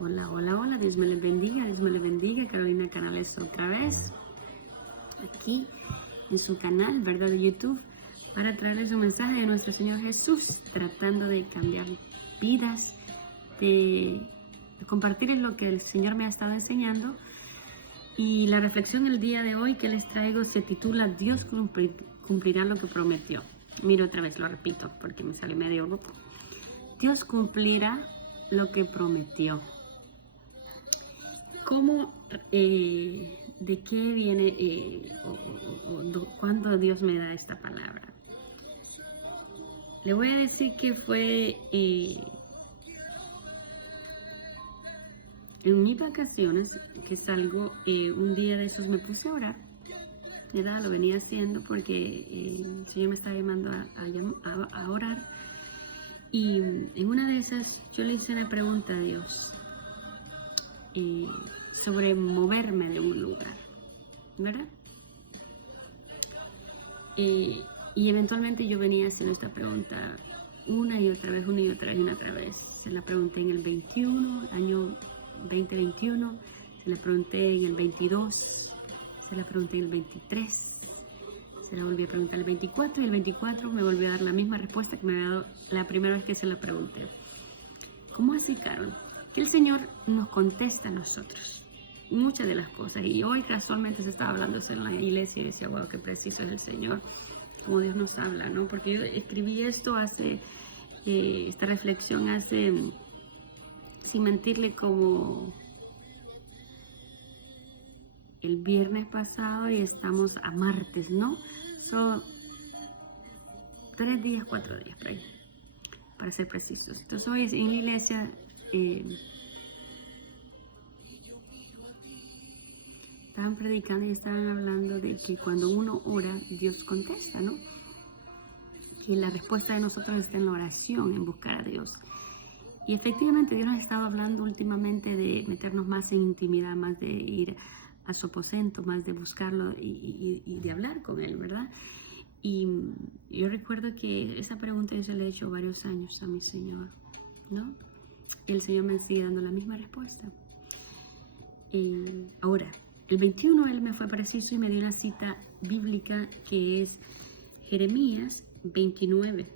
Hola, hola, hola, Dios me les bendiga, Dios me les bendiga. Carolina Canales otra vez, aquí en su canal, ¿verdad? De YouTube, para traerles un mensaje de nuestro Señor Jesús, tratando de cambiar vidas, de compartirles lo que el Señor me ha estado enseñando. Y la reflexión el día de hoy que les traigo se titula Dios cumplirá lo que prometió. Miro otra vez, lo repito, porque me sale medio loco. Dios cumplirá lo que prometió. ¿Cómo, de qué viene, cuándo Dios me da esta palabra? Le voy a decir que fue en mis vacaciones que salgo, un día de esos me puse a orar, ¿verdad? Lo venía haciendo porque el Señor me estaba llamando a orar. Y en una de esas yo le hice una pregunta a Dios sobre moverme de un lugar, ¿verdad? Y eventualmente yo venía haciendo esta pregunta una y otra vez, una y otra vez, una y otra vez. Se la pregunté en el 21, año 2021, se la pregunté en el 22, se la pregunté en el 23, se la volví a preguntar el 24 y el 24 me volvió a dar la misma respuesta que me había dado la primera vez que se la pregunté. ¿Cómo así, Carol? Que el Señor nos contesta a nosotros muchas de las cosas, y hoy casualmente se estaba hablando eso en la iglesia y decía, wow, qué preciso es el Señor, como Dios nos habla, ¿no? Porque yo escribí esto hace, esta reflexión hace, sin mentirle, como el viernes pasado y estamos a martes, ¿no? Son 3 días, 4 días, por ahí, para ser precisos. Entonces hoy en la iglesia estaban predicando y estaban hablando de que cuando uno ora, Dios contesta, ¿no? Que la respuesta de nosotros está en la oración, en buscar a Dios. Y efectivamente Dios nos ha estado hablando últimamente de meternos más en intimidad, más de ir a su aposento, más de buscarlo y de hablar con Él, ¿verdad? Y yo recuerdo que esa pregunta yo se la he hecho varios años a mi Señor, ¿no? Y el Señor me sigue dando la misma respuesta. Ahora, el 21 Él me fue preciso y me dio una cita bíblica que es Jeremías 29,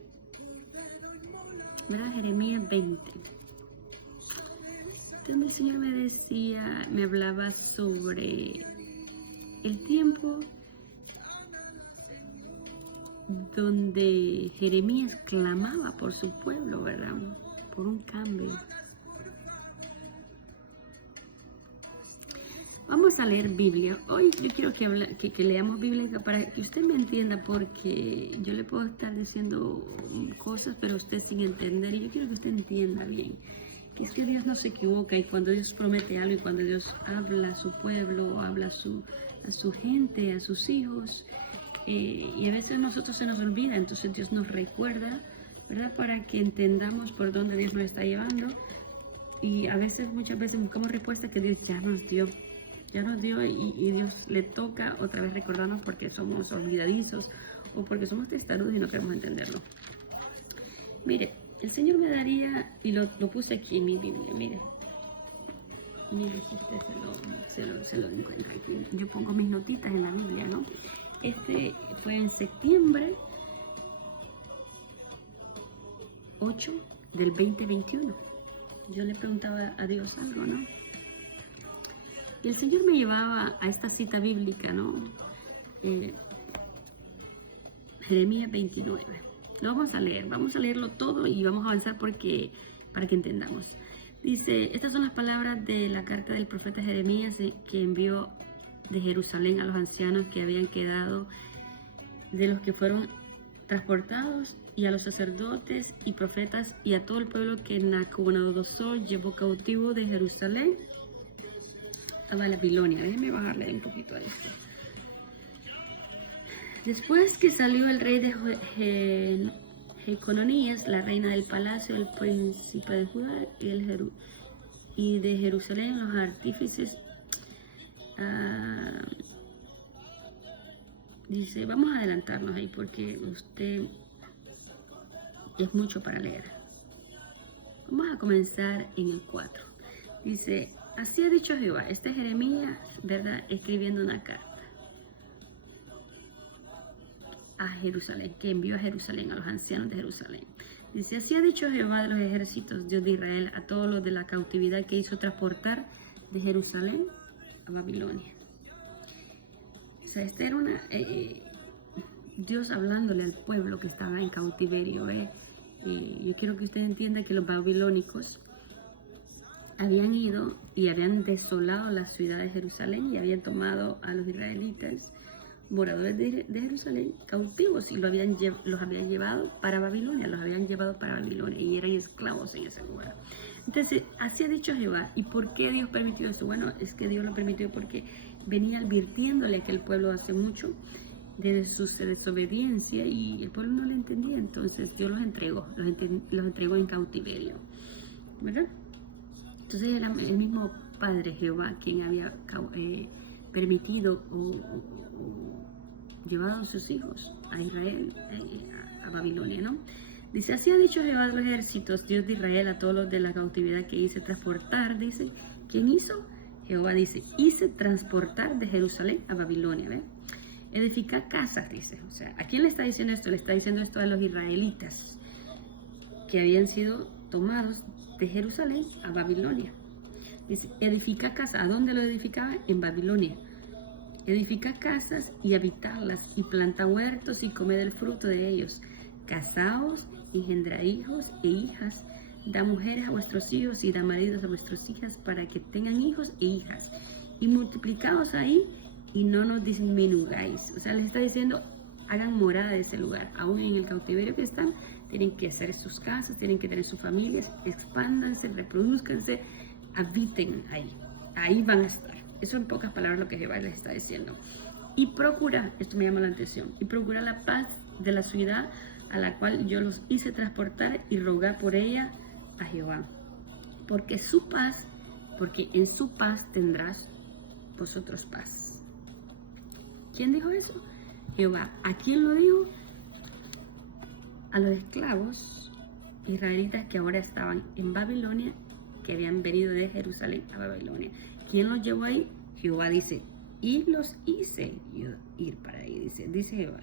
¿verdad? Jeremías 20. Entonces el Señor me decía, me hablaba sobre el tiempo donde Jeremías clamaba por su pueblo, ¿verdad? Por un cambio. Vamos a leer Biblia. Hoy yo quiero que leamos Biblia para que usted me entienda, porque yo le puedo estar diciendo cosas, pero usted sin entender. Y yo quiero que usted entienda bien que es que Dios no se equivoca, y cuando Dios promete algo y cuando Dios habla a su pueblo, habla a su gente, a sus hijos, y a veces a nosotros se nos olvida, entonces Dios nos recuerda, ¿verdad? Para que entendamos por dónde Dios nos está llevando. Y a veces, muchas veces buscamos respuestas que Dios ya nos dio y Dios le toca otra vez recordarnos porque somos olvidadizos o porque somos testarudos y no queremos entenderlo. Mire, el Señor me daría, y lo puse aquí en mi Biblia, mire si usted se lo encuentra aquí. Yo pongo mis notitas en la Biblia, ¿no? Este fue en septiembre 8 del 2021. Yo le preguntaba a Dios algo, ¿no? Y el Señor me llevaba a esta cita bíblica, ¿no? Jeremías 29. Lo vamos a leerlo todo y vamos a avanzar para que entendamos. Dice, estas son las palabras de la carta del profeta Jeremías que envió de Jerusalén a los ancianos que habían quedado de los que fueron transportados, y a los sacerdotes y profetas y a todo el pueblo que Nabucodonosor llevó cautivo de Jerusalén a Babilonia. Déjenme bajarle un poquito a esto. Después que salió el rey de Jeconías, la reina del palacio, el príncipe de Judá y de Jerusalén, los artífices, dice, vamos a adelantarnos ahí porque usted es mucho para leer. Vamos a comenzar en el 4. Dice, así ha dicho Jehová. Este es Jeremías, ¿verdad? Escribiendo una carta a Jerusalén, que envió a Jerusalén, a los ancianos de Jerusalén. Dice, así ha dicho Jehová de los ejércitos, Dios de Israel, a todos los de la cautividad que hizo transportar de Jerusalén a Babilonia. O sea, esta era una... Dios hablándole al pueblo que estaba en cautiverio. Yo quiero que usted entienda que los babilónicos habían ido y habían desolado la ciudad de Jerusalén y habían tomado a los israelitas, moradores de Jerusalén, cautivos, y los habían llevado para Babilonia, y eran esclavos en ese lugar. Entonces, así ha dicho Jehová. ¿Y por qué Dios permitió eso? Bueno, es que Dios lo permitió porque venía advirtiéndole a aquel pueblo hace mucho de su desobediencia y el pueblo no le entendía. Entonces Dios los entregó en cautiverio, ¿verdad? Entonces era el mismo Padre Jehová quien había permitido o llevado a sus hijos a Israel, a Babilonia, ¿no? Dice, así ha dicho Jehová de los ejércitos, Dios de Israel, a todos los de la cautividad que hice transportar. Dice, ¿quién hizo? Jehová dice, hice transportar de Jerusalén a Babilonia, ¿ve? Edificar casas, dice. O sea, ¿a quién le está diciendo esto? Le está diciendo esto a los israelitas que habían sido tomados de Jerusalén a Babilonia. Dice, edifica casas. ¿A dónde lo edificaba? En Babilonia. Edifica casas y habitarlas, y planta huertos y come del fruto de ellos. Casaos, engendra hijos e hijas, da mujeres a vuestros hijos y da maridos a vuestras hijas para que tengan hijos e hijas. Y multiplicaos ahí y no nos disminugáis. O sea, les está diciendo, hagan morada de ese lugar. Aún en el cautiverio que están, tienen que hacer sus casas, tienen que tener sus familias, expándanse, reproduzcanse, habiten ahí. Ahí van a estar. Eso en pocas palabras lo que Jehová les está diciendo. Y procura, esto me llama la atención, y procura la paz de la ciudad a la cual yo los hice transportar y rogar por ella a Jehová. Porque en su paz tendrás vosotros paz. ¿Quién dijo eso? Jehová. ¿A quién lo dijo? A los esclavos israelitas que ahora estaban en Babilonia, que habían venido de Jerusalén a Babilonia. ¿Quién los llevó ahí? Jehová dice, y los hice ir para ahí, dice Jehová,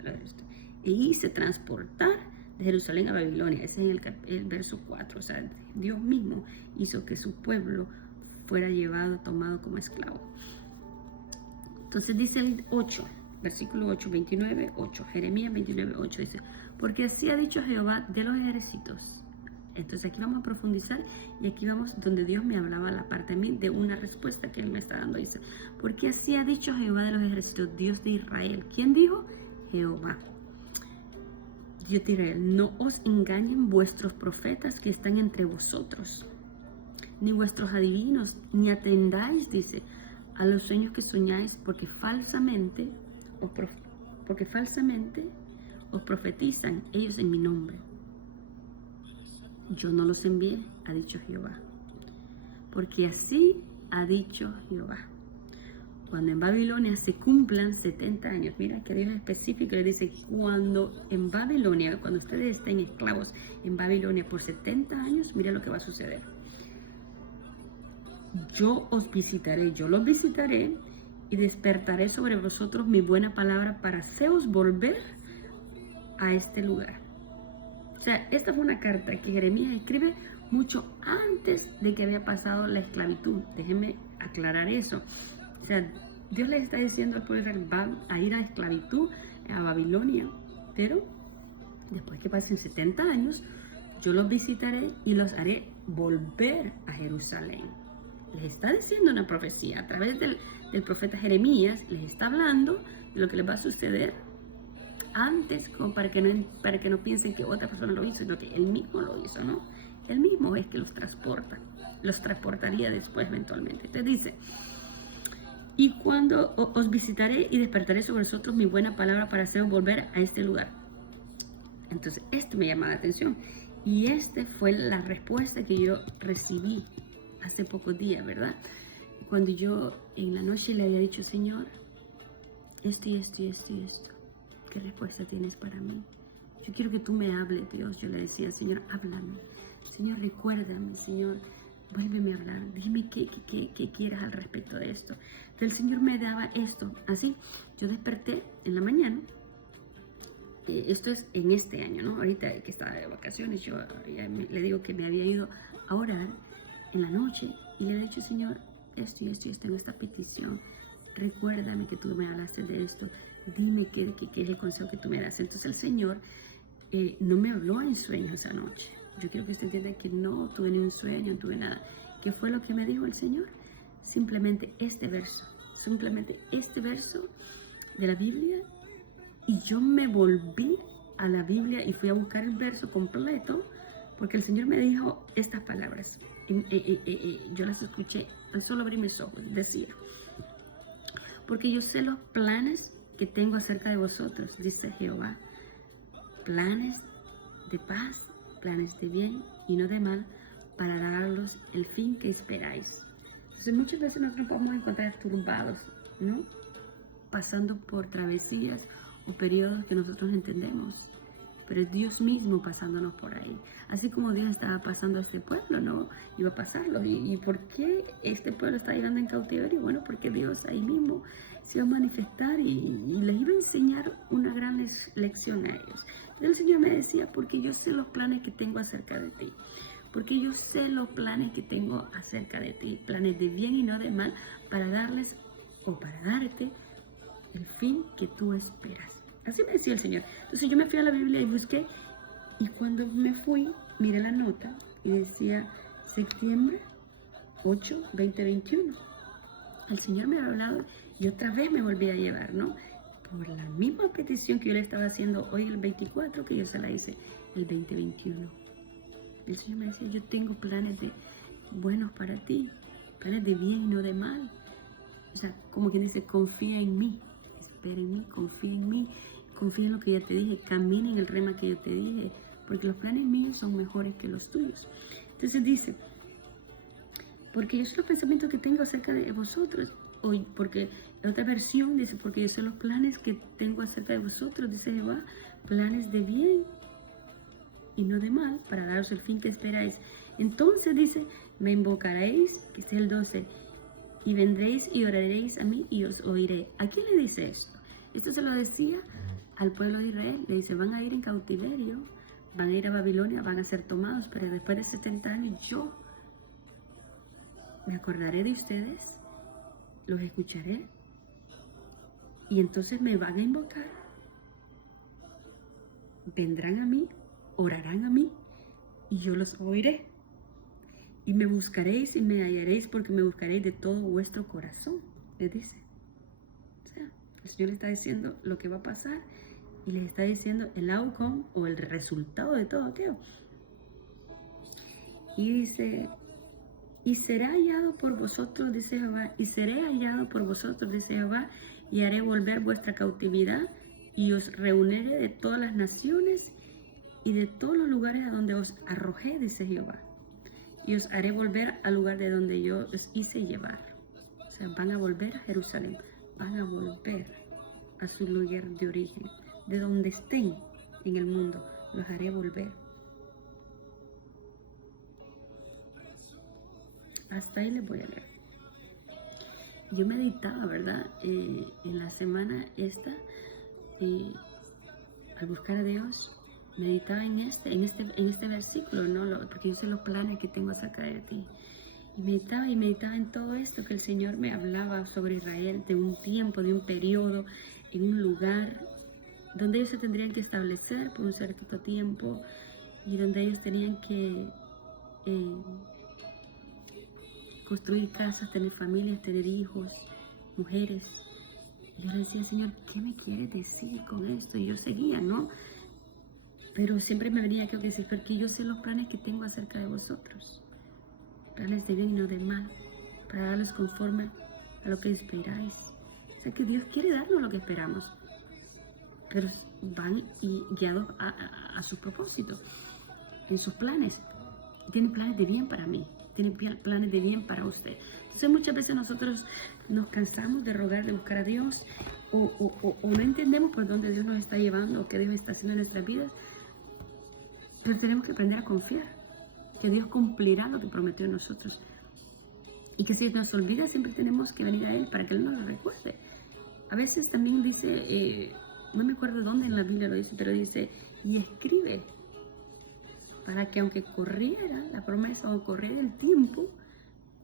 e hice transportar de Jerusalén a Babilonia. Ese es el verso 4. O sea, Dios mismo hizo que su pueblo fuera llevado, tomado como esclavo. Entonces dice el 8, versículo 8, 29, 8, Jeremías 29, 8, dice, porque así ha dicho Jehová de los ejércitos. Entonces aquí vamos a profundizar y aquí vamos donde Dios me hablaba la parte de mí de una respuesta que Él me está dando. Dice, porque así ha dicho Jehová de los ejércitos, Dios de Israel. ¿Quién dijo? Jehová. Dios de Israel, no os engañen vuestros profetas que están entre vosotros, ni vuestros adivinos, ni atendáis, dice, a los sueños que soñáis, porque falsamente os profetizan ellos en mi nombre. Yo no los envié, ha dicho Jehová. Porque así ha dicho Jehová. Cuando en Babilonia se cumplan 70 años, mira que Dios es específico, le dice, cuando en Babilonia, cuando ustedes estén esclavos en Babilonia por 70 años, mira lo que va a suceder. Yo os visitaré, yo los visitaré y despertaré sobre vosotros mi buena palabra para haceros volver a este lugar. O sea, esta fue una carta que Jeremías escribe mucho antes de que había pasado la esclavitud. Déjenme aclarar eso. O sea, Dios le está diciendo al pueblo de Israel, van a ir a esclavitud a Babilonia, pero después que pasen 70 años, yo los visitaré y los haré volver a Jerusalén. Les está diciendo una profecía a través del profeta Jeremías, les está hablando de lo que les va a suceder antes, como para que no piensen que otra persona lo hizo, sino que él mismo lo hizo, ¿no? Él mismo es que los transportaría después eventualmente. Entonces dice, y cuando os visitaré y despertaré sobre vosotros mi buena palabra para haceros volver a este lugar. Entonces esto me llama la atención y esta fue la respuesta que yo recibí hace pocos días, ¿verdad? Cuando yo en la noche le había dicho, Señor, esto y esto y esto y esto, ¿qué respuesta tienes para mí? Yo quiero que tú me hables, Dios. Yo le decía, Señor, háblame. Señor, recuérdame. Señor, vuélveme a hablar. Dime dime qué quieras al respecto de esto. Entonces el Señor me daba esto, así. Yo desperté en la mañana. Esto es en este año, ¿no? Ahorita que estaba de vacaciones, yo ya le digo que me había ido a orar en la noche y le he dicho, Señor, esto y esto y esto en esta petición. Recuérdame que tú me hablaste de esto. Dime qué es el consejo que tú me das. Entonces el Señor no me habló en sueños esa noche. Yo quiero que usted entienda que no tuve ni un sueño, no tuve nada. ¿Qué fue lo que me dijo el Señor? Simplemente este verso de la Biblia. Y yo me volví a la Biblia y fui a buscar el verso completo porque el Señor me dijo estas palabras. Yo las escuché, al solo abrir mis ojos, decía, porque yo sé los planes que tengo acerca de vosotros, dice Jehová, planes de paz, planes de bien y no de mal, para daros el fin que esperáis. Entonces muchas veces nosotros podemos encontrar turbados, ¿no? Pasando por travesías o periodos que nosotros entendemos, pero es Dios mismo pasándonos por ahí, así como Dios estaba pasando a este pueblo, ¿no? Iba a pasarlo. ¿Y por qué este pueblo está llegando en cautiverio? Bueno, porque Dios ahí mismo se iba a manifestar y les iba a enseñar una gran lección a ellos. Entonces el Señor me decía, porque yo sé los planes que tengo acerca de ti, porque yo sé los planes que tengo acerca de ti, planes de bien y no de mal, para darles o para darte el fin que tú esperas. Así me decía el Señor. Entonces yo me fui a la Biblia y busqué, y cuando me fui, miré la nota y decía septiembre 8, 2021. El Señor me ha hablado y otra vez me volví a llevar, ¿no? Por la misma petición que yo le estaba haciendo hoy el 24, que yo se la hice el 2021. El Señor me decía, yo tengo planes buenos para ti, planes de bien y no de mal. O sea, como quien dice, confía en mí. Espera en mí, confía en lo que yo te dije, camina en el rema que yo te dije, porque los planes míos son mejores que los tuyos. Entonces dice, porque yo sé los pensamientos que tengo acerca de vosotros, porque la otra versión dice, porque yo sé los planes que tengo acerca de vosotros, dice Jehová, planes de bien y no de mal, para daros el fin que esperáis. Entonces dice, me invocaréis, que es el 12, y vendréis y oraréis a mí y os oiré. ¿A quién le dice esto? Esto se lo decía al pueblo de Israel. Le dice, van a ir en cautiverio, van a ir a Babilonia, van a ser tomados, pero después de 70 años yo me acordaré de ustedes, los escucharé, y entonces me van a invocar, vendrán a mí, orarán a mí, y yo los oiré. Y me buscaréis y me hallaréis, porque me buscaréis de todo vuestro corazón, les dice. O sea, el Señor está diciendo lo que va a pasar y les está diciendo el outcome o el resultado de todo aquello. Y dice, y será hallado por vosotros, dice Jehová, y seré hallado por vosotros, dice Jehová, y haré volver vuestra cautividad, y os reuniré de todas las naciones y de todos los lugares a donde os arrojé, dice Jehová. Y os haré volver al lugar de donde yo os hice llevar. O sea, van a volver a Jerusalén, van a volver a su lugar de origen, de donde estén en el mundo, los haré volver. Hasta ahí les voy a leer. Yo meditaba, ¿verdad? En la semana esta, al buscar a Dios, meditaba en este versículo, ¿no? Porque yo sé los planes que tengo acerca de ti. Y meditaba en todo esto que el Señor me hablaba sobre Israel, de un tiempo, de un periodo, en un lugar donde ellos se tendrían que establecer por un cierto tiempo y donde ellos tenían que construir casas, tener familias, tener hijos, mujeres. Y yo le decía, Señor, ¿qué me quieres decir con esto? Y yo seguía, ¿no? Pero siempre me venía que decir, porque yo sé los planes que tengo acerca de vosotros. Planes de bien y no de mal, para darles conforme a lo que esperáis. O sea que Dios quiere darnos lo que esperamos, pero van y guiados a sus propósitos, en sus planes. Tienen planes de bien para mí, tienen planes de bien para usted. Entonces muchas veces nosotros nos cansamos de rogar, de buscar a Dios, o no entendemos por dónde Dios nos está llevando, o qué Dios está haciendo en nuestras vidas, pero tenemos que aprender a confiar que Dios cumplirá lo que prometió en nosotros. Y que si nos olvida, siempre tenemos que venir a Él para que Él nos lo recuerde. A veces también dice, no me acuerdo dónde en la Biblia lo dice, pero dice, y escribe, para que aunque corriera la promesa o corriera el tiempo,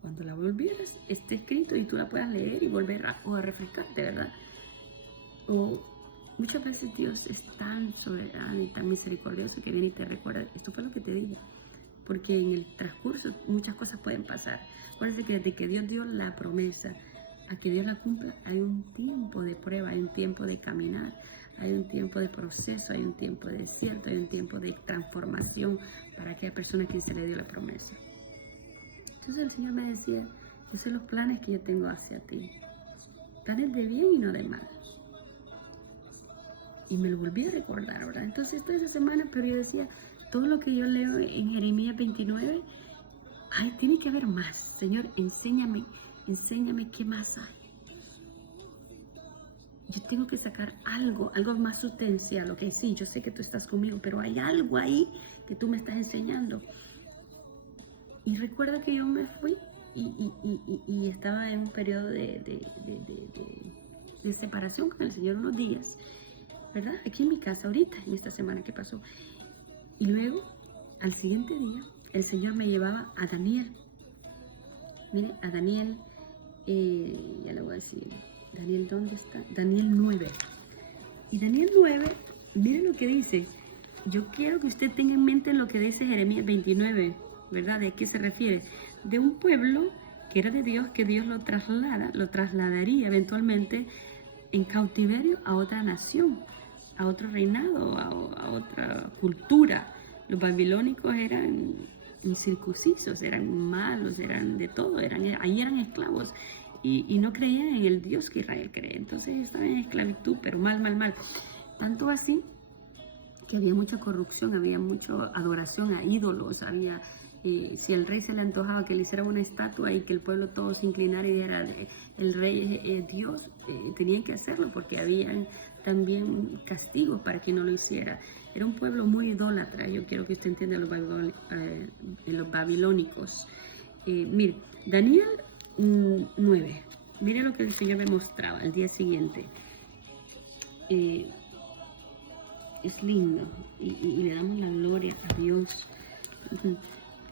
cuando la volvieras, esté escrito y tú la puedas leer y volver a refrescarte, ¿verdad? O muchas veces Dios es tan soberano y tan misericordioso que viene y te recuerda, esto fue lo que te dije, porque en el transcurso muchas cosas pueden pasar. Acuérdense que desde que Dios dio la promesa a que Dios la cumpla, hay un tiempo de prueba, hay un tiempo de caminar, hay un tiempo de proceso, hay un tiempo de desierto, hay un tiempo de transformación para aquella persona que se le dio la promesa. Entonces el Señor me decía, yo sé los planes que yo tengo hacia ti, planes de bien y no de mal. Y me lo volví a recordar, ¿verdad? Entonces toda esa semana, pero yo decía, todo lo que yo leo en Jeremías 29, ay, tiene que haber más. Señor, enséñame qué más hay. Yo tengo que sacar algo más sustancial. Ok, sí, yo sé que tú estás conmigo, pero hay algo ahí que tú me estás enseñando. Y recuerdo que yo me fui y estaba en un periodo de separación con el Señor unos días, ¿verdad? Aquí en mi casa ahorita, en esta semana que pasó. Y luego, al siguiente día, el Señor me llevaba a Daniel. Mire, a Daniel, ya le voy a decir, Daniel, ¿dónde está? Daniel 9. Y Daniel 9, mire lo que dice. Yo quiero que usted tenga en mente lo que dice Jeremías 29, ¿verdad? ¿De qué se refiere? De un pueblo que era de Dios, que Dios lo trasladaría eventualmente en cautiverio a otra nación, a otro reinado, a otra cultura. Los babilónicos eran incircuncisos, eran malos, eran de todo, ahí eran esclavos y no creían en el Dios que Israel cree. Entonces estaban en esclavitud, pero mal. Tanto así que había mucha corrupción, había mucha adoración a ídolos, había... si al rey se le antojaba que le hiciera una estatua y que el pueblo todo se inclinara y dijera el rey es Dios, tenían que hacerlo porque habían también castigos para que no lo hiciera. Era un pueblo muy idólatra. Yo quiero que usted entienda los babilónicos. Mire, Daniel 9. Mire lo que el Señor me mostraba al día siguiente. Es lindo y le damos la gloria a Dios.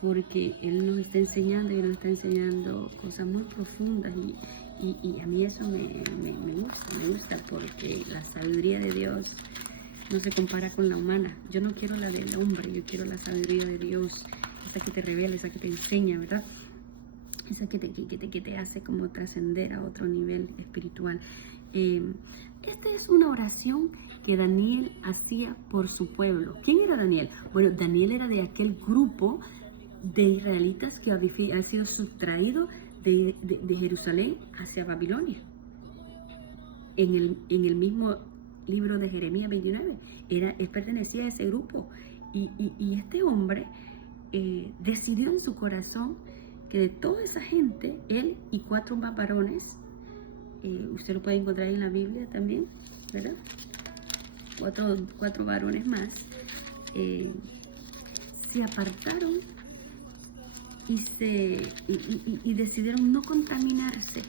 Porque Él nos está enseñando y nos está enseñando cosas muy profundas y a mí eso me gusta porque la sabiduría de Dios no se compara con la humana. Yo no quiero la del hombre, yo quiero la sabiduría de Dios, esa que te revela, esa que te enseña, ¿verdad? Esa que te hace como trascender a otro nivel espiritual. Esta es una oración que Daniel hacía por su pueblo. ¿Quién era Daniel? Bueno, Daniel era de aquel grupo de israelitas que había sido sustraído de Jerusalén hacia Babilonia. En el mismo libro de Jeremías 29, él pertenecía a ese grupo. Y este hombre decidió en su corazón que de toda esa gente, él y 4 más varones, usted lo puede encontrar en la Biblia también, ¿verdad? 4 varones más, se apartaron y decidieron no contaminarse,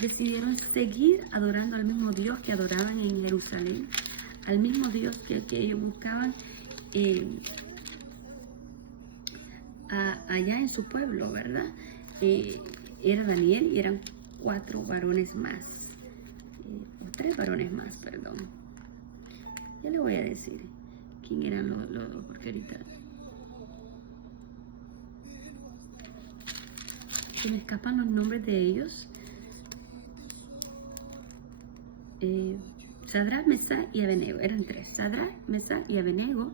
decidieron seguir adorando al mismo Dios que adoraban en Jerusalén, al mismo Dios que ellos buscaban allá en su pueblo, ¿verdad? Era Daniel y eran 4 varones más, o 3 varones más, perdón. Ya le voy a decir quién eran los porque ahorita se me escapan los nombres de ellos. Sadrach, Mesach y Abednego, eran 3. Sadrach, Mesach y Abednego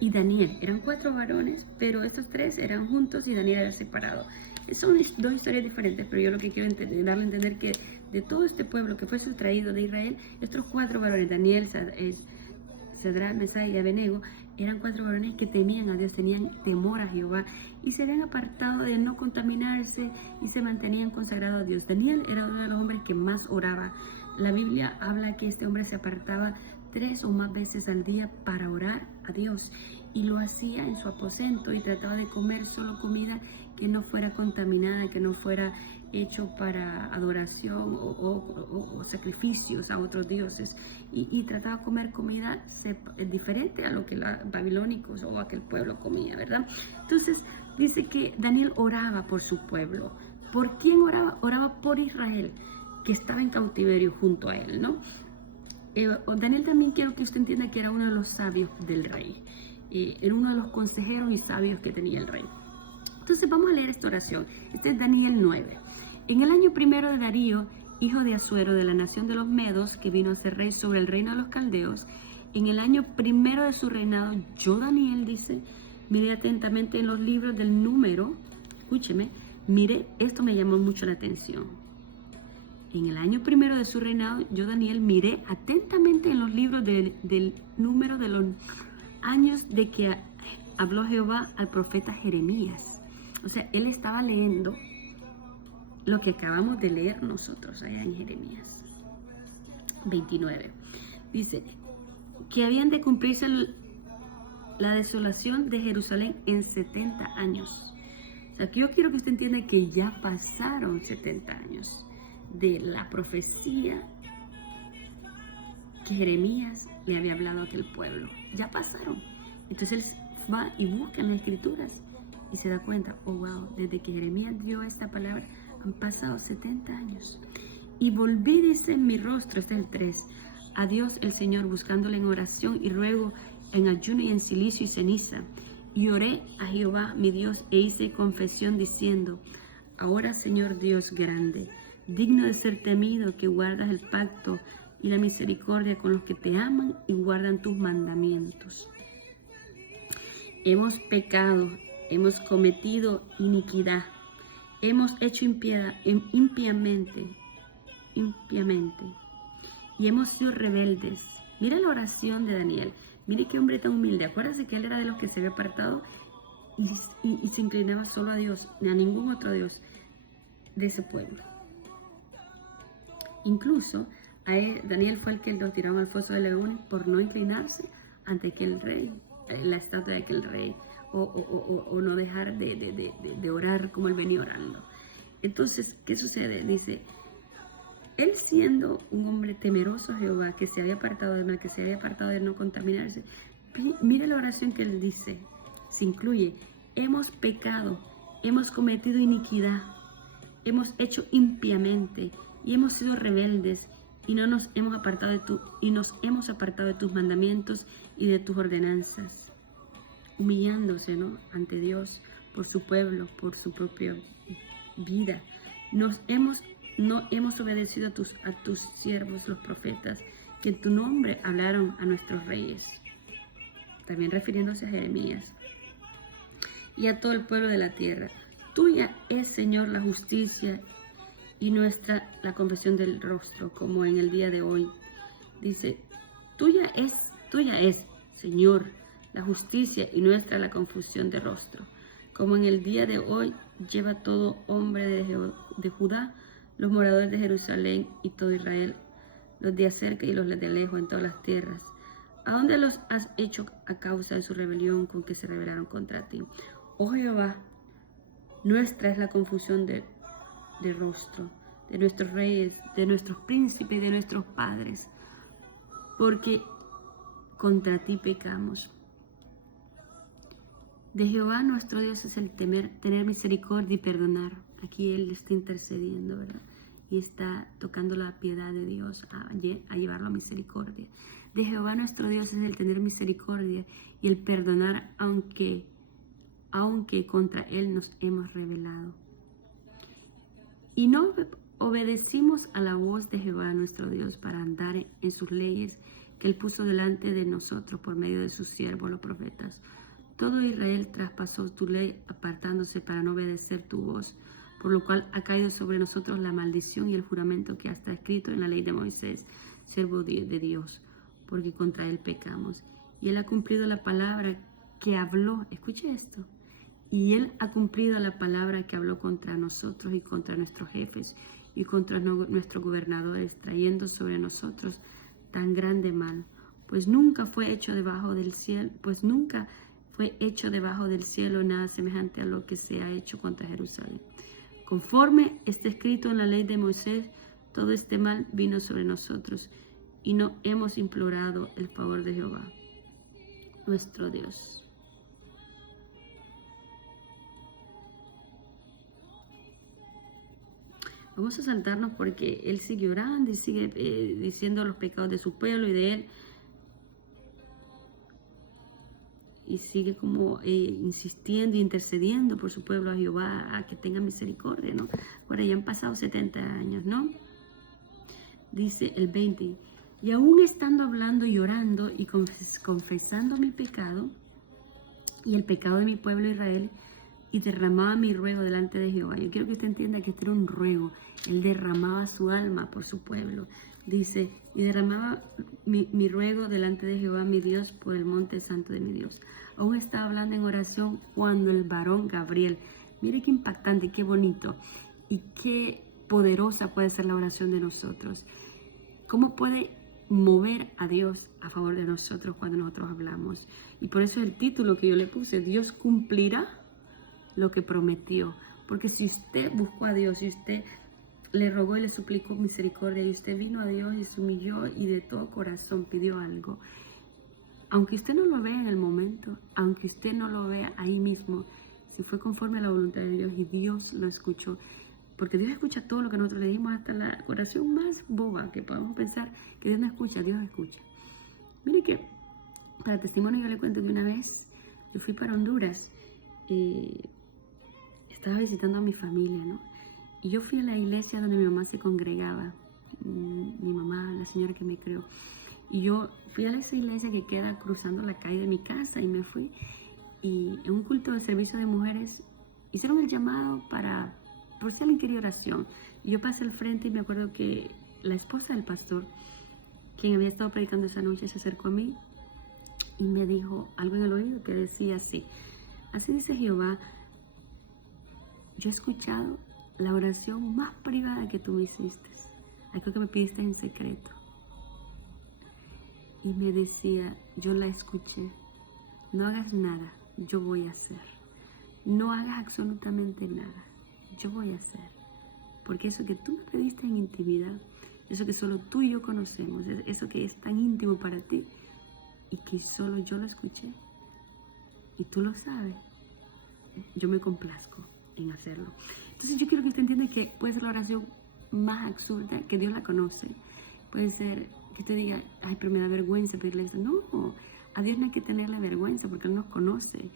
y Daniel, eran 4 varones, pero estos 3 eran juntos y Daniel era separado. Son 2 historias diferentes, pero yo lo que quiero darle a entender que de todo este pueblo que fue sustraído de Israel, estos 4 varones, Daniel, Sadrach, Mesach y Abednego, eran 4 varones que temían a Dios, tenían temor a Jehová y se habían apartado de no contaminarse y se mantenían consagrados a Dios. Daniel era uno de los hombres que más oraba. La Biblia habla que este hombre se apartaba 3 o más veces al día para orar a Dios, y lo hacía en su aposento y trataba de comer solo comida que no fuera contaminada, que no fuera hecho para adoración o sacrificios a otros dioses, y trataba de comer comida diferente a lo que los babilónicos o aquel pueblo comía, ¿verdad? Entonces dice que Daniel oraba por su pueblo. ¿Por quién oraba? Oraba por Israel, que estaba en cautiverio junto a él, ¿no? Daniel también, quiero que usted entienda que era uno de los sabios del rey, era uno de los consejeros y sabios que tenía el rey. Entonces vamos a leer esta oración. Este es Daniel 9. En el año primero de Darío, hijo de Asuero, de la nación de los Medos, que vino a ser rey sobre el reino de los caldeos, en el año primero de su reinado, yo, Daniel, dice, miré atentamente en los libros del número, escúcheme, mire, esto me llamó mucho la atención. En el año primero de su reinado, yo, Daniel, miré atentamente en los libros del número de los años de que habló Jehová al profeta Jeremías. O sea, él estaba leyendo lo que acabamos de leer nosotros allá en Jeremías 29. Dice que habían de cumplirse la desolación de Jerusalén en 70 años. O sea, que yo quiero que usted entienda que ya pasaron 70 años de la profecía que Jeremías le había hablado a aquel pueblo. Ya pasaron. Entonces él va y busca en las escrituras y se da cuenta, oh wow, desde que Jeremías dio esta palabra han pasado 70 años. Y volví, dice, mi rostro, este es el 3, a Dios el Señor, buscándole en oración y ruego, en ayuno y en silicio y ceniza. Y oré a Jehová mi Dios e hice confesión diciendo, ahora, Señor Dios grande, digno de ser temido, que guardas el pacto y la misericordia con los que te aman y guardan tus mandamientos. Hemos pecado, hemos cometido iniquidad, hemos hecho impiamente, y hemos sido rebeldes. Mira la oración de Daniel, mire qué hombre tan humilde. Acuérdense que él era de los que se había apartado y se inclinaba solo a Dios, ni a ningún otro Dios de ese pueblo. Incluso Daniel fue el que lo tiraron al foso de leones por no inclinarse ante aquel rey, la estatua de aquel rey, o no dejar de orar como él venía orando. Entonces, ¿qué sucede? Dice, él siendo un hombre temeroso a Jehová, que se había apartado de mal, que se había apartado de no contaminarse, mira la oración que él dice, se incluye, hemos pecado, hemos cometido iniquidad, hemos hecho impiamente y hemos sido rebeldes y nos hemos apartado de tus mandamientos y de tus ordenanzas, humillándose, ¿no?, ante Dios por su pueblo, por su propia vida. No hemos obedecido a tus siervos los profetas, que en tu nombre hablaron a nuestros reyes, también refiriéndose a Jeremías, y a todo el pueblo de la tierra. Tuya es, Señor, la justicia y nuestra la confesión del rostro, como en el día de hoy. Dice, tuya es, Señor, la justicia y nuestra la confusión de rostro, como en el día de hoy lleva todo hombre de Judá, los moradores de Jerusalén y todo Israel, los de cerca y los de lejos en todas las tierras. ¿A dónde los has hecho a causa de su rebelión con que se rebelaron contra ti? Oh Jehová, nuestra es la confusión de rostro, de nuestros reyes, de nuestros príncipes, de nuestros padres, porque contra ti pecamos. De Jehová nuestro Dios es el tener misericordia y perdonar. Aquí Él está intercediendo, ¿verdad? Y está tocando la piedad de Dios a llevarlo a misericordia. De Jehová nuestro Dios es el tener misericordia y el perdonar, aunque contra Él nos hemos rebelado. Y no obedecimos a la voz de Jehová nuestro Dios para andar en sus leyes que Él puso delante de nosotros por medio de sus siervos los profetas. Todo Israel traspasó tu ley apartándose para no obedecer tu voz, por lo cual ha caído sobre nosotros la maldición y el juramento que está escrito en la ley de Moisés, siervo de Dios, porque contra Él pecamos. Y Él ha cumplido la palabra que habló, escuche esto, y Él ha cumplido la palabra que habló contra nosotros y contra nuestros jefes y contra nuestros gobernadores, trayendo sobre nosotros tan grande mal. pues nunca fue hecho debajo del cielo, nada semejante a lo que se ha hecho contra Jerusalén. Conforme está escrito en la ley de Moisés, todo este mal vino sobre nosotros y no hemos implorado el favor de Jehová, nuestro Dios. Vamos a saltarnos porque él sigue orando y sigue diciendo los pecados de su pueblo y de él. Y sigue como insistiendo e intercediendo por su pueblo a Jehová, a que tenga misericordia, ¿no? Ahora ya han pasado 70 años, ¿no? Dice el 20, y aún estando hablando y orando y confesando mi pecado y el pecado de mi pueblo Israel, y derramaba mi ruego delante de Jehová. Yo quiero que usted entienda que este era un ruego. Él derramaba su alma por su pueblo. Dice, y derramaba mi ruego delante de Jehová, mi Dios, por el monte santo de mi Dios. Aún estaba hablando en oración cuando el varón Gabriel, mire qué impactante, qué bonito y qué poderosa puede ser la oración de nosotros. ¿Cómo puede mover a Dios a favor de nosotros cuando nosotros hablamos? Y por eso el título que yo le puse, Dios cumplirá lo que prometió. Porque si usted buscó a Dios, si usted le rogó y le suplicó misericordia, y usted vino a Dios y se humilló y de todo corazón pidió algo, aunque usted no lo vea en el momento, aunque usted no lo vea ahí mismo, si fue conforme a la voluntad de Dios y Dios lo escuchó, porque Dios escucha todo lo que nosotros le dimos, hasta la oración más boba que podamos pensar que Dios no escucha, Dios escucha. Mire que, para testimonio, yo le cuento que una vez yo fui para Honduras, estaba visitando a mi familia, ¿no? Y yo fui a la iglesia donde mi mamá se congregaba, mi mamá, la señora que me creó. Y yo fui a esa iglesia que queda cruzando la calle de mi casa y me fui. Y en un culto de servicio de mujeres hicieron el llamado por si alguien quería oración. Y yo pasé al frente y me acuerdo que la esposa del pastor, quien había estado predicando esa noche, se acercó a mí y me dijo algo en el oído que decía así: así dice Jehová, yo he escuchado la oración más privada que tú me hiciste, algo que me pidiste en secreto. Y me decía, yo la escuché, no hagas nada, yo voy a hacer. No hagas absolutamente nada, yo voy a hacer. Porque eso que tú me pediste en intimidad, eso que solo tú y yo conocemos, eso que es tan íntimo para ti y que solo yo lo escuché y tú lo sabes, yo me complazco en hacerlo. Entonces yo quiero que usted entienda que puede ser la oración más absurda, que Dios la conoce. Puede ser que usted diga, ay, pero me da vergüenza pedirle eso. No, a Dios no hay que tenerle vergüenza porque Él nos conoce.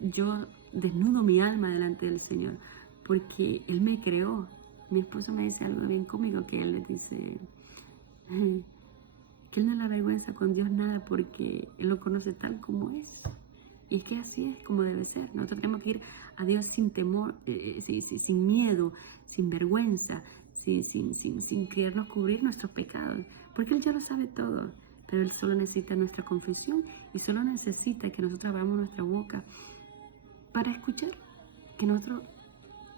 Yo desnudo mi alma delante del Señor porque Él me creó. Mi esposo me dice algo bien cómico, que él le dice que él no le da vergüenza con Dios nada porque Él lo conoce tal como es. Y es que así es como debe ser. Nosotros tenemos que ir a Dios sin temor, sin miedo, sin vergüenza, sin querernos cubrir nuestros pecados. Porque Él ya lo sabe todo. Pero Él solo necesita nuestra confesión y solo necesita que nosotros abramos nuestra boca para escuchar, que nosotros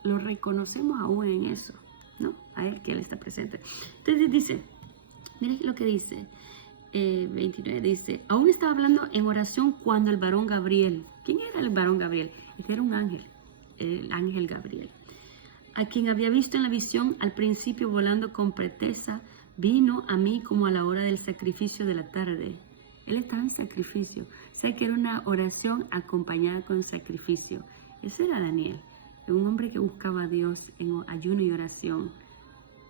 lo reconocemos aún en eso, ¿no? A Él, que Él está presente. Entonces dice, miren lo que dice. 29 dice, aún estaba hablando en oración cuando el varón Gabriel, ¿quién era el varón Gabriel? Este era un ángel, el ángel Gabriel, a quien había visto en la visión al principio volando con pretesa, vino a mí como a la hora del sacrificio de la tarde. Él estaba en sacrificio, o sea que era una oración acompañada con sacrificio. Ese era Daniel, un hombre que buscaba a Dios en ayuno y oración.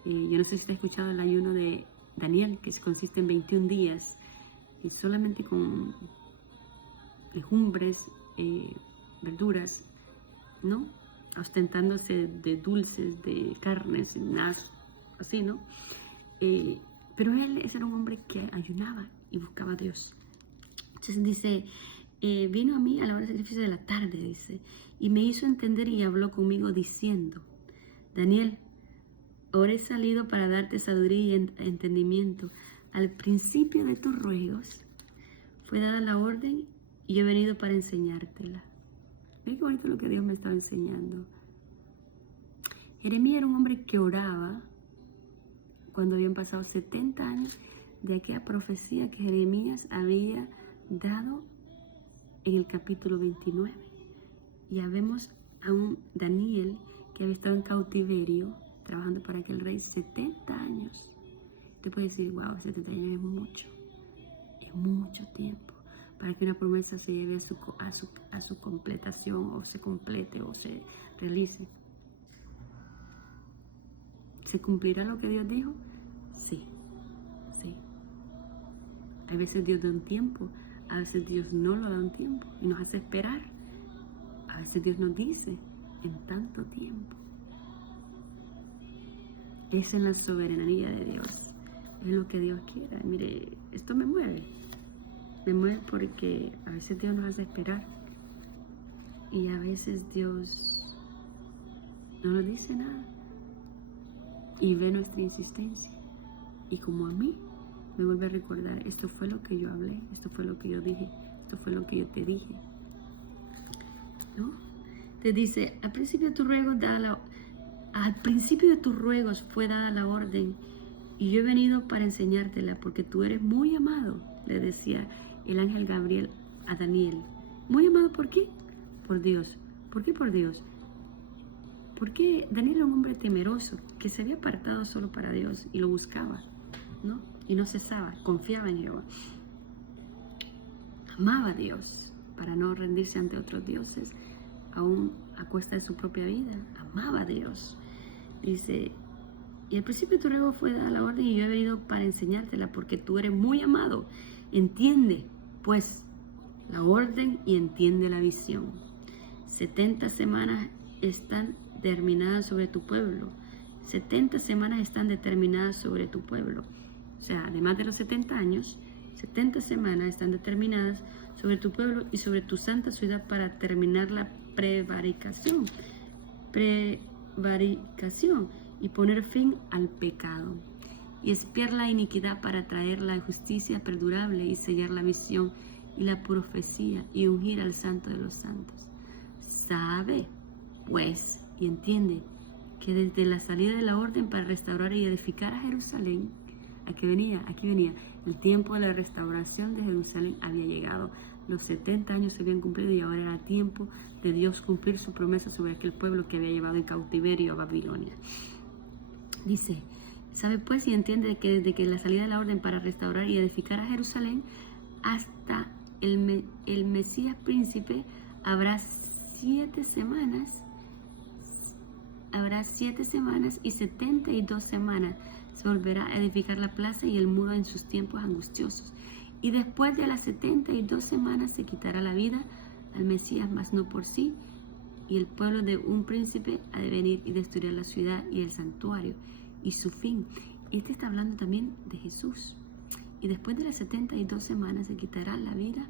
Yo no sé si te has escuchado el ayuno de Daniel, que consiste en 21 días, y solamente con legumbres, verduras, ¿no? Ostentándose de dulces, de carnes, nada, así, ¿no? Pero ese era un hombre que ayunaba y buscaba a Dios. Entonces dice, vino a mí a la hora del sacrificio de la tarde, dice, y me hizo entender y habló conmigo diciendo, Daniel, ahora he salido para darte sabiduría y entendimiento. Al principio de tus ruegos fue dada la orden y yo he venido para enseñártela. Mira qué bonito lo que Dios me estaba enseñando. Jeremías era un hombre que oraba cuando habían pasado 70 años de aquella profecía que Jeremías había dado en el capítulo 29. Ya vemos a un Daniel que había estado en cautiverio, trabajando para aquel rey 70 años. Te puedes decir, wow, 70 años es mucho tiempo para que una promesa se lleve a su completación, o se complete, o se realice. ¿Se cumplirá lo que Dios dijo? Sí, sí. A veces Dios da un tiempo, a veces Dios no lo da un tiempo y nos hace esperar. A veces Dios nos dice, en tanto tiempo. Es en la soberanía de Dios, es lo que Dios quiera. Mire, esto me mueve porque a veces Dios nos hace esperar y a veces Dios no nos dice nada y ve nuestra insistencia, y como a mí me vuelve a recordar, esto fue lo que yo hablé, esto fue lo que yo dije, esto fue lo que yo te dije, ¿no? Te dice, al principio de tus ruegos fue dada la orden, y yo he venido para enseñártela, porque tú eres muy amado, le decía el ángel Gabriel a Daniel. Muy amado, ¿por qué? Por Dios. ¿Por qué por Dios? Porque Daniel era un hombre temeroso, que se había apartado solo para Dios y lo buscaba, ¿no? Y no cesaba, confiaba en Jehová. Amaba a Dios para no rendirse ante otros dioses, aún a cuesta de su propia vida. Amaba a Dios. Dice, y al principio de tu ruego fue dada la orden, y yo he venido para enseñártela, porque tú eres muy amado. Entiende, pues, la orden y entiende la visión. 70 semanas están determinadas sobre tu pueblo. 70 semanas están determinadas sobre tu pueblo. O sea, además de los 70 años, 70 semanas están determinadas sobre tu pueblo y sobre tu santa ciudad, para terminar la prevaricación y poner fin al pecado, y expiar la iniquidad, para traer la justicia perdurable y sellar la visión y la profecía, y ungir al santo de los santos. Sabe, pues, y entiende que desde la salida de la orden para restaurar y edificar a Jerusalén, aquí venía, el tiempo de la restauración de Jerusalén había llegado. Los 70 años se habían cumplido, y ahora era tiempo de Dios cumplir su promesa sobre aquel pueblo que había llevado en cautiverio a Babilonia. Dice, sabe pues y entiende que desde que la salida de la orden para restaurar y edificar a Jerusalén hasta el Mesías príncipe habrá 7 semanas y 72 semanas se volverá a edificar la plaza y el muro en sus tiempos angustiosos. Y después de las 72 semanas se quitará la vida al Mesías, mas no por sí, y el pueblo de un príncipe ha de venir y destruir la ciudad y el santuario y su fin. Este está hablando también de Jesús. Y después de las 72 semanas se quitará la vida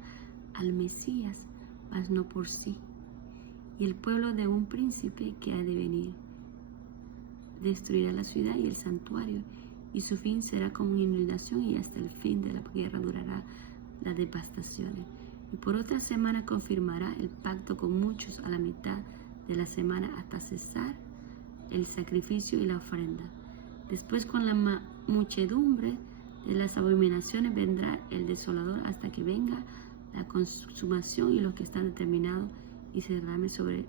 al Mesías, mas no por sí, y el pueblo de un príncipe que ha de venir destruirá la ciudad y el santuario, y su fin será como una inundación, y hasta el fin de la guerra durará las devastaciones. Y por otra semana confirmará el pacto con muchos a la mitad de la semana, hasta cesar el sacrificio y la ofrenda. Después, con la muchedumbre de las abominaciones, vendrá el desolador, hasta que venga la consumación y los que están determinados, y se derrame sobre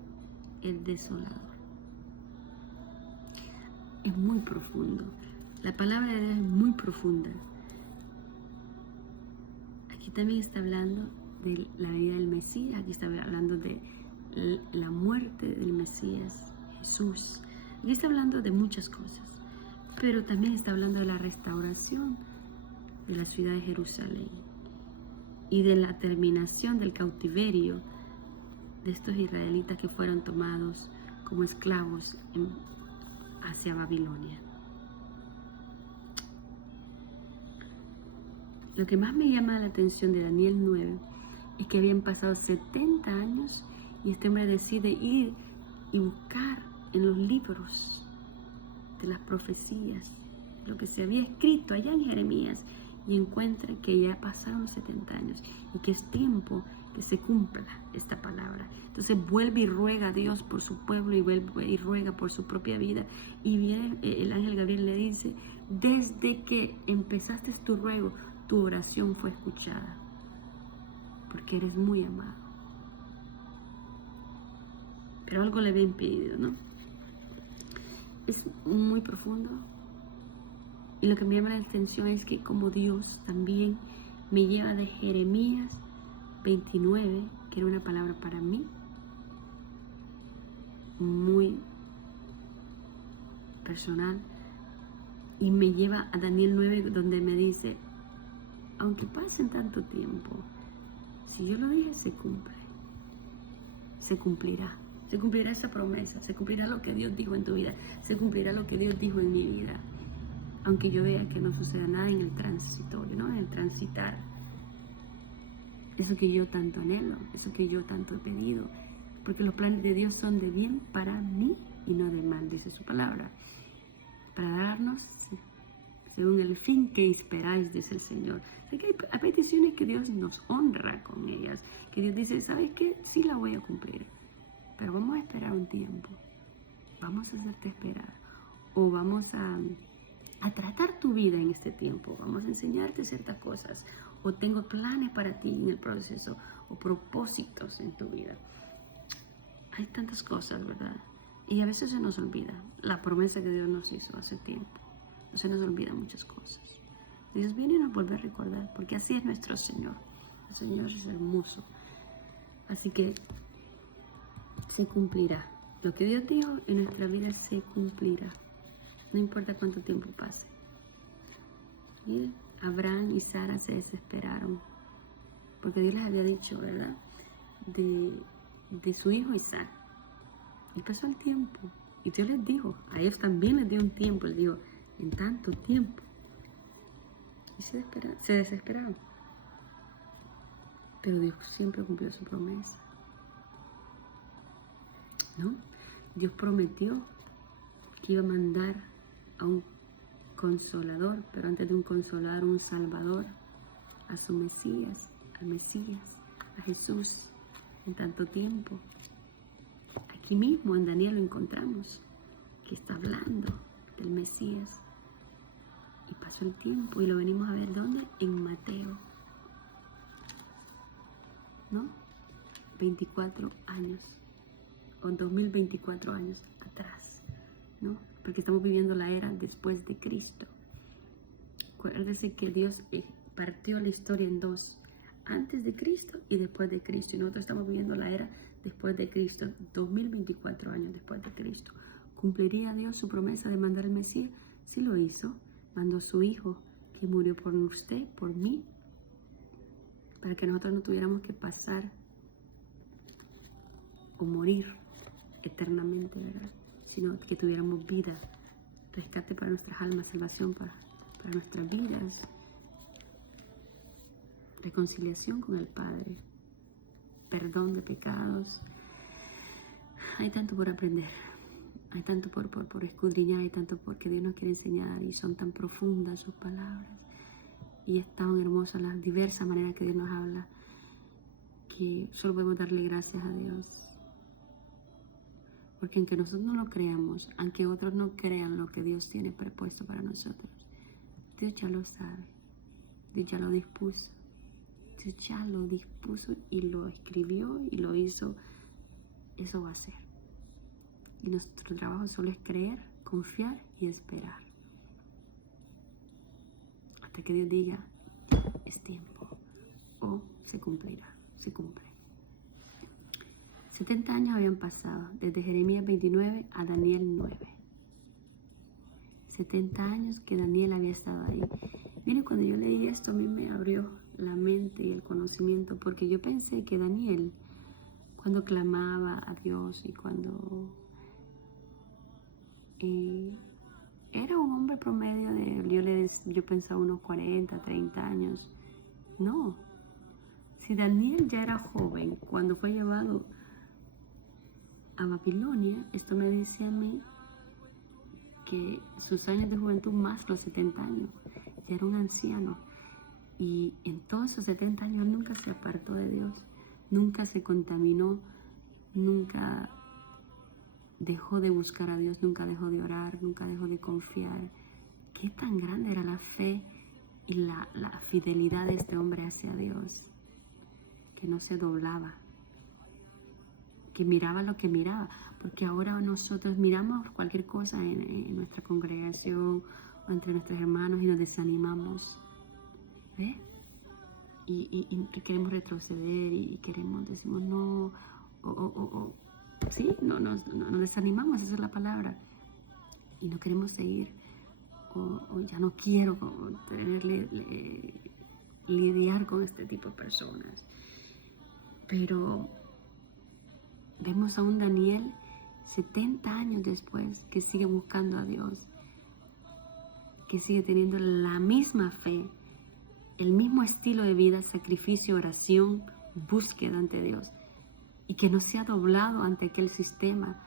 el desolador. Es muy profundo. La palabra de Dios es muy profunda. Aquí también está hablando de la venida del Mesías. Aquí está hablando de la muerte del Mesías, Jesús. Aquí está hablando de muchas cosas, pero también está hablando de la restauración de la ciudad de Jerusalén y de la terminación del cautiverio de estos israelitas que fueron tomados como esclavos hacia Babilonia. Lo que más me llama la atención de Daniel 9 es que habían pasado 70 años y este hombre decide ir y buscar en los libros de las profecías lo que se había escrito allá en Jeremías, y encuentra que ya pasaron 70 años y que es tiempo que se cumpla esta palabra. Entonces vuelve y ruega a Dios por su pueblo y vuelve y ruega por su propia vida. Y viene el ángel Gabriel y le dice, desde que empezaste tu ruego, tu oración fue escuchada, porque eres muy amado. Pero algo le había impedido, ¿no? Es muy profundo. Y lo que me llama la atención es que como Dios también me lleva de Jeremías 29, que era una palabra para mí, muy personal, y me lleva a Daniel 9, donde me dice, aunque pasen tanto tiempo, si yo lo dije, se cumple, se cumplirá esa promesa, se cumplirá lo que Dios dijo en tu vida, se cumplirá lo que Dios dijo en mi vida, aunque yo vea que no suceda nada en el transitorio, ¿no? En el transitar, eso que yo tanto anhelo, eso que yo tanto he pedido, porque los planes de Dios son de bien para mí y no de mal, dice su palabra, para darnos según el fin que esperáis, dice el Señor. Así que hay peticiones que Dios nos honra con ellas, que Dios dice, ¿sabes qué? Sí la voy a cumplir, pero vamos a esperar un tiempo, vamos a hacerte esperar, o vamos a tratar tu vida en este tiempo, vamos a enseñarte ciertas cosas, o tengo planes para ti en el proceso, o propósitos en tu vida. Hay tantas cosas, ¿verdad? Y a veces se nos olvida la promesa que Dios nos hizo hace tiempo. No se nos olvidan muchas cosas. Dios viene y nos vuelve a recordar, porque así es nuestro Señor. El Señor es hermoso. Así que se cumplirá. Lo que Dios dijo en nuestra vida se cumplirá. No importa cuánto tiempo pase. Miren, Abraham y Sara se desesperaron, porque Dios les había dicho, ¿verdad? De su hijo Isaac. Y pasó el tiempo. Y Dios les dijo, a ellos también les dio un tiempo. Les dijo, en tanto tiempo. Y se desesperaron. Pero Dios siempre cumplió su promesa, ¿no? Dios prometió que iba a mandar a un consolador, pero antes de un consolador, un salvador, a su Mesías, al Mesías, a Jesús, en tanto tiempo. Aquí mismo en Daniel lo encontramos, que está hablando del Mesías. Y pasó el tiempo y lo venimos a ver, ¿dónde? En Mateo, ¿no? 24 años, o 2024 años atrás, ¿no? Porque estamos viviendo la era después de Cristo. Acuérdense que Dios partió la historia en dos, antes de Cristo y después de Cristo. Y nosotros estamos viviendo la era después de Cristo, 2024 años después de Cristo. ¿Cumpliría Dios su promesa de mandar al Mesías? Sí lo hizo. Mandó a su Hijo, que murió por usted, por mí, para que nosotros no tuviéramos que pasar o morir eternamente, ¿verdad? Sino que tuviéramos vida, rescate para nuestras almas, salvación para nuestras vidas, reconciliación con el Padre, perdón de pecados. Hay tanto por aprender, hay tanto por escudriñar, hay tanto porque Dios nos quiere enseñar, y son tan profundas sus palabras, y es tan hermosa las diversas maneras que Dios nos habla, que solo podemos darle gracias a Dios. Porque aunque nosotros no lo creamos, aunque otros no crean lo que Dios tiene prepuesto para nosotros, Dios ya lo sabe, Dios ya lo dispuso, Dios ya lo dispuso y lo escribió y lo hizo. Eso va a ser. Y nuestro trabajo solo es creer, confiar y esperar. Hasta que Dios diga, es tiempo, o se cumplirá, se cumple. 70 años habían pasado, desde Jeremías 29 a Daniel 9. 70 años que Daniel había estado ahí. Miren, cuando yo leí esto, a mí me abrió la mente y el conocimiento, porque yo pensé que Daniel, cuando clamaba a Dios y cuando era un hombre promedio de, yo pensaba unos 40, 30 años. No. Si Daniel ya era joven cuando fue llevado a Babilonia, esto me dice a mí que sus años de juventud más los 70 años, ya era un anciano, y en todos esos 70 años él nunca se apartó de Dios, nunca se contaminó, nunca dejó de buscar a Dios, nunca dejó de orar, nunca dejó de confiar. Qué tan grande era la fe y la fidelidad de este hombre hacia Dios, que no se doblaba, que miraba lo que miraba, porque ahora nosotros miramos cualquier cosa en nuestra congregación o entre nuestros hermanos y nos desanimamos, ¿ves? Y queremos retroceder y decimos no, sí, nos desanimamos, esa es la palabra, y no queremos seguir, o ya no quiero lidiar con este tipo de personas. Pero vemos a un Daniel 70 años después que sigue buscando a Dios, que sigue teniendo la misma fe, el mismo estilo de vida, sacrificio, oración, búsqueda ante Dios, y que no se ha doblado ante aquel sistema,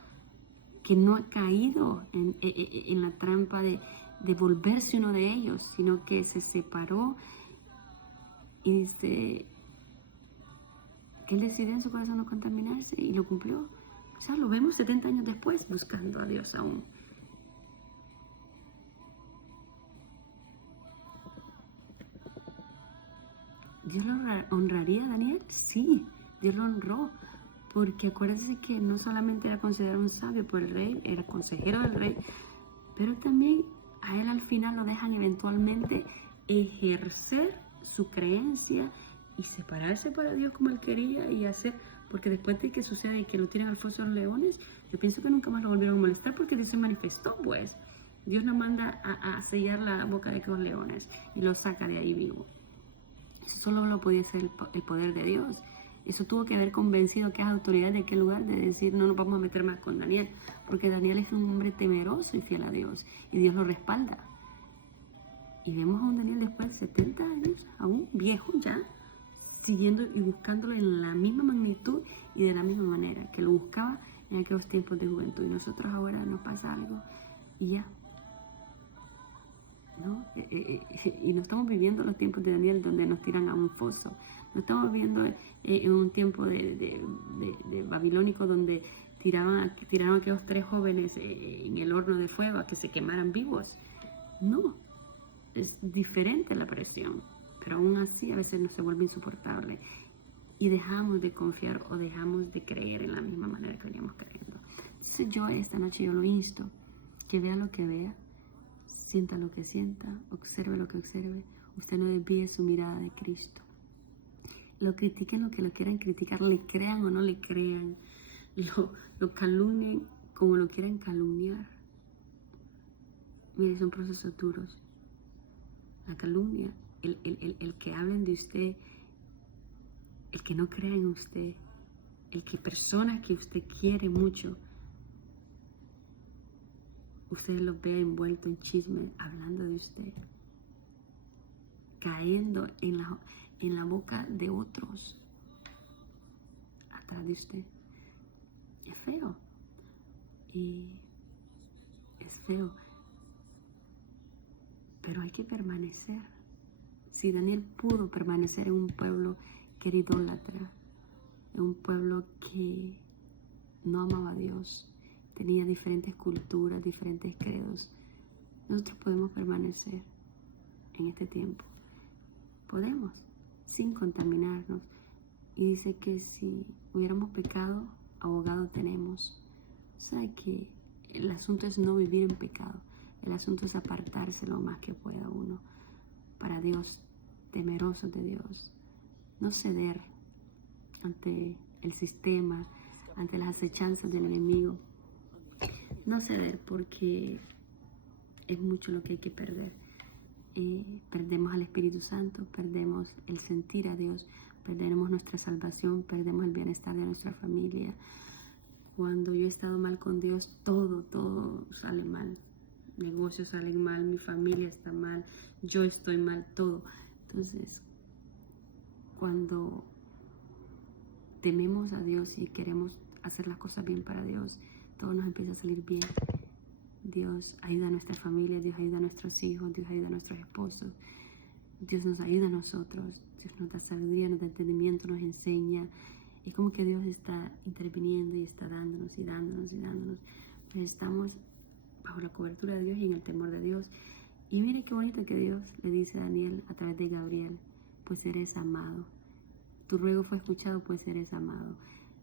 que no ha caído en la trampa de volverse uno de ellos, sino que se separó y dice que él decidió en su corazón no contaminarse y lo cumplió. O sea, lo vemos 70 años después buscando a Dios aún. ¿Dios lo honraría a Daniel? Sí, Dios lo honró. Porque acuérdense que no solamente era considerado un sabio por el rey, era consejero del rey, pero también a él al final lo dejan eventualmente ejercer su creencia y separarse para Dios como él quería y hacer, porque después de que sucede y que lo tiran al foso de los leones, yo pienso que nunca más lo volvieron a molestar porque Dios se manifestó, pues. Dios no manda a sellar la boca de los leones y lo saca de ahí vivo. Eso solo lo podía hacer el poder de Dios. Eso tuvo que haber convencido a aquellas autoridades de aquel lugar de decir, no nos vamos a meter más con Daniel, porque Daniel es un hombre temeroso y fiel a Dios, y Dios lo respalda. Y vemos a un Daniel después de 70 años, aún viejo ya, siguiendo y buscándolo en la misma magnitud y de la misma manera que lo buscaba en aquellos tiempos de juventud. Y nosotros ahora nos pasa algo y ya, ¿no? Y no estamos viviendo los tiempos de Daniel donde nos tiran a un foso. No estamos viviendo en un tiempo de babilónico donde tiraron a aquellos 3 jóvenes en el horno de fuego a que se quemaran vivos. No, es diferente la presión, pero aún así a veces nos se vuelve insoportable y dejamos de confiar o dejamos de creer en la misma manera que veníamos creyendo. Entonces yo esta noche yo lo insto, que vea lo que vea, sienta lo que sienta, observe lo que observe, usted no desvíe su mirada de Cristo. Lo critiquen lo que lo quieran criticar, le crean o no le crean, lo calumnien como lo quieran calumniar. Mire, son procesos duros. La calumnia, el que hablen de usted, el que no crea en usted, el que personas que usted quiere mucho, usted los vea envuelto en chisme hablando de usted, cayendo en la boca de otros atrás de usted. Es feo. Y es feo. Pero hay que permanecer. Si Daniel pudo permanecer en un pueblo que era idólatra, en un pueblo que no amaba a Dios, tenía diferentes culturas, diferentes credos, nosotros podemos permanecer en este tiempo. Podemos, sin contaminarnos. Y dice que si hubiéramos pecado, abogado tenemos. O sea que el asunto es no vivir en pecado. El asunto es apartarse lo más que pueda uno para Dios, temeroso de Dios. No ceder ante el sistema, ante las acechanzas del enemigo. No ceder porque es mucho lo que hay que perder. Perdemos al Espíritu Santo, perdemos el sentir a Dios, perdemos nuestra salvación, perdemos el bienestar de nuestra familia. Cuando yo he estado mal con Dios, todo sale mal. Negocios salen mal, mi familia está mal, yo estoy mal, todo. Entonces, cuando tememos a Dios y queremos hacer las cosas bien para Dios, todo nos empieza a salir bien. Dios ayuda a nuestra familia, Dios ayuda a nuestros hijos, Dios ayuda a nuestros esposos, Dios nos ayuda a nosotros, Dios nos da sabiduría, nos da entendimiento, nos enseña Es como que Dios está interviniendo y está dándonos y dándonos y dándonos. Pues estamos bajo la cobertura de Dios y en el temor de Dios. Y mire qué bonito que Dios le dice a Daniel a través de Gabriel, pues eres amado. Tu ruego fue escuchado, pues eres amado.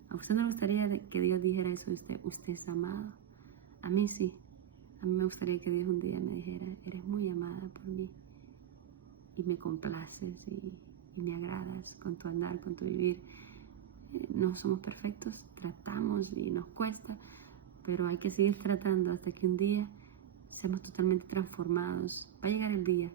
¿A usted no le gustaría que Dios dijera eso de usted? Usted es amado. A mí sí. A mí me gustaría que Dios un día me dijera, eres muy amada por mí. Y me complaces y me agradas con tu andar, con tu vivir. No somos perfectos, tratamos y nos cuesta, pero hay que seguir tratando hasta que un día seamos totalmente transformados. Va a llegar el día